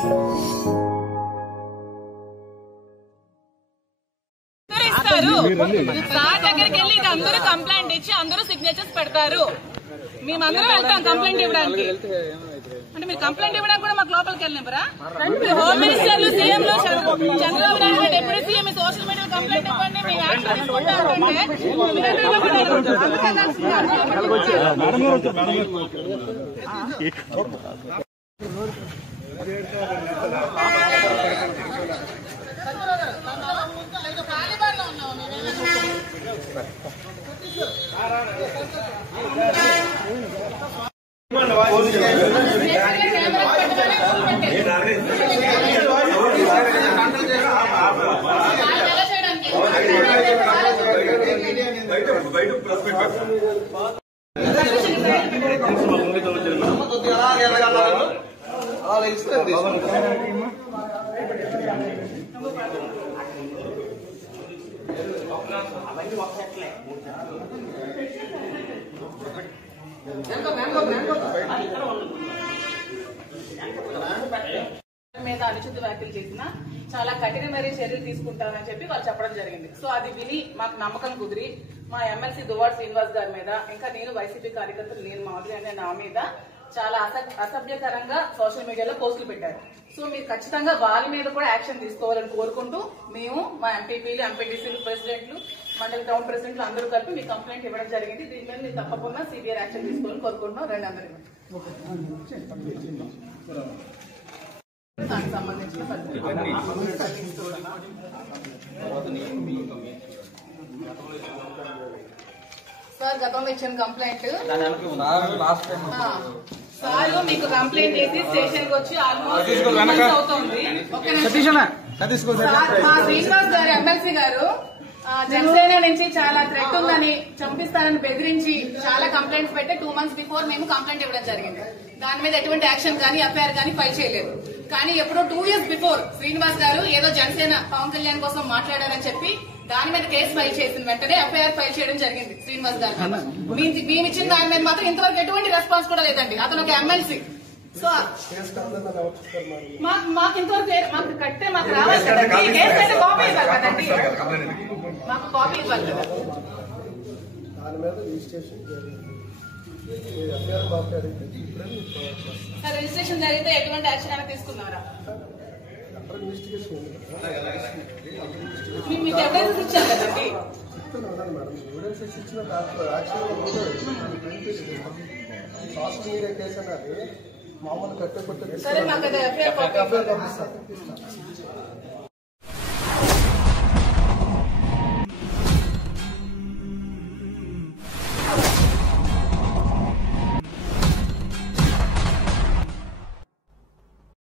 Sir దగ్గరికి వెళ్ళి అందరూ కంప్లైంట్ ఇచ్చి అందరూ సిగ్నేచర్స్ పెడతారు. మేమందరం వెళ్తాం కంప్లైంట్ ఇవ్వడానికి. అంటే మీరు కంప్లైంట్ ఇవ్వడానికి కూడా మాకు లోపలికి వెళ్ళినరా? హోమ్ మినిస్టర్లు, సీఎంలు, చంద్రబాబు నాయుడు గారు deputy CM social media complaint ఇవ్వండి, మేము యాక్షన్ తీసుకుంటామంటే మీద అనుచిత వ్యాఖ్యలు చేసినా చాలా కఠినమైన చర్యలు తీసుకుంటారని చెప్పి వాళ్ళు చెప్పడం జరిగింది. సో అది విని మాకు నమ్మకం కుదిరి మా ఎమ్మెల్సీ దువ్వాడ శ్రీనివాస్ గారి మీద, ఇంకా నేను వైసీపీ కార్యకర్తలు నేను మాధురి అనే నా మీద చాలా అసభ్యకరంగా సోషల్ మీడియాలో పోస్టులు పెట్టారు. సో మీరు ఖచ్చితంగా వాళ్ళ మీద కూడా యాక్షన్ తీసుకోవాలని కోరుకుంటూ మేము మా ఎంపీపీలు, ఎంపీటీసీలు, ప్రెసిడెంట్లు, మండలి టౌన్ ప్రెసిడెంట్లు అందరూ కలిపి మీ కంప్లైంట్ ఇవ్వడం జరిగింది. దీని మీద మీరు తప్పకుండా సివియర్ యాక్షన్ తీసుకోవాలని కోరుకుంటున్నాం. రెండు అందరూ దానికి సంబంధించిన సార్ గతంలో ఇచ్చిన కంప్లైంట్ సార్ మీకు కంప్లైంట్ చేసి స్టేషన్ కి వచ్చి ఆల్మోస్ట్ అవుతుంది. శ్రీనివాస్ గారు ఎమ్మెల్సీ గారు జనసేన నుంచి చాలా థ్రెట్ ఉందని, చంపిస్తానని బెదిరించి చాలా కంప్లైంట్స్ పెట్టి 2 months బిఫోర్ మేము కంప్లైంట్ ఇవ్వడం జరిగింది. దాని మీద ఎటువంటి యాక్షన్ కానీ ఎఫ్ఐఆర్ కానీ ఫైల్ చేయలేదు. కానీ ఎప్పుడో 2 years బిఫోర్ శ్రీనివాస్ గారు ఏదో జనసేన పవన్ కళ్యాణ్ కోసం మాట్లాడారని చెప్పి దాని మీద కేసు ఫైల్ చేసిన వెంటనే ఎఫ్ఐఆర్ ఫైల్ చేయడం జరిగింది శ్రీనివాస్ గారు. మేము ఇచ్చిన దాని మీద మాత్రం ఇంతవరకు ఎటువంటి రెస్పాన్స్ కూడా లేదండి. అతను ఒక ఎమ్మెల్సీ. సో మాకు ఇంతవరకు మాకు కట్టే మాకు రావాలి కదండి. కేసు అయితే కాపీ ఇవ్వాలి కదండి, మాకు కాపీ ఇవ్వాలి కదా. రిజిస్ట్రేషన్ జరిగితే ఎటువంటి యాక్షన్ అయినా తీసుకున్నారా? మీకు ఎవిడెన్స్ ఇచ్చారు కదండి. సరే మాకు ఎఫ్ఐఆర్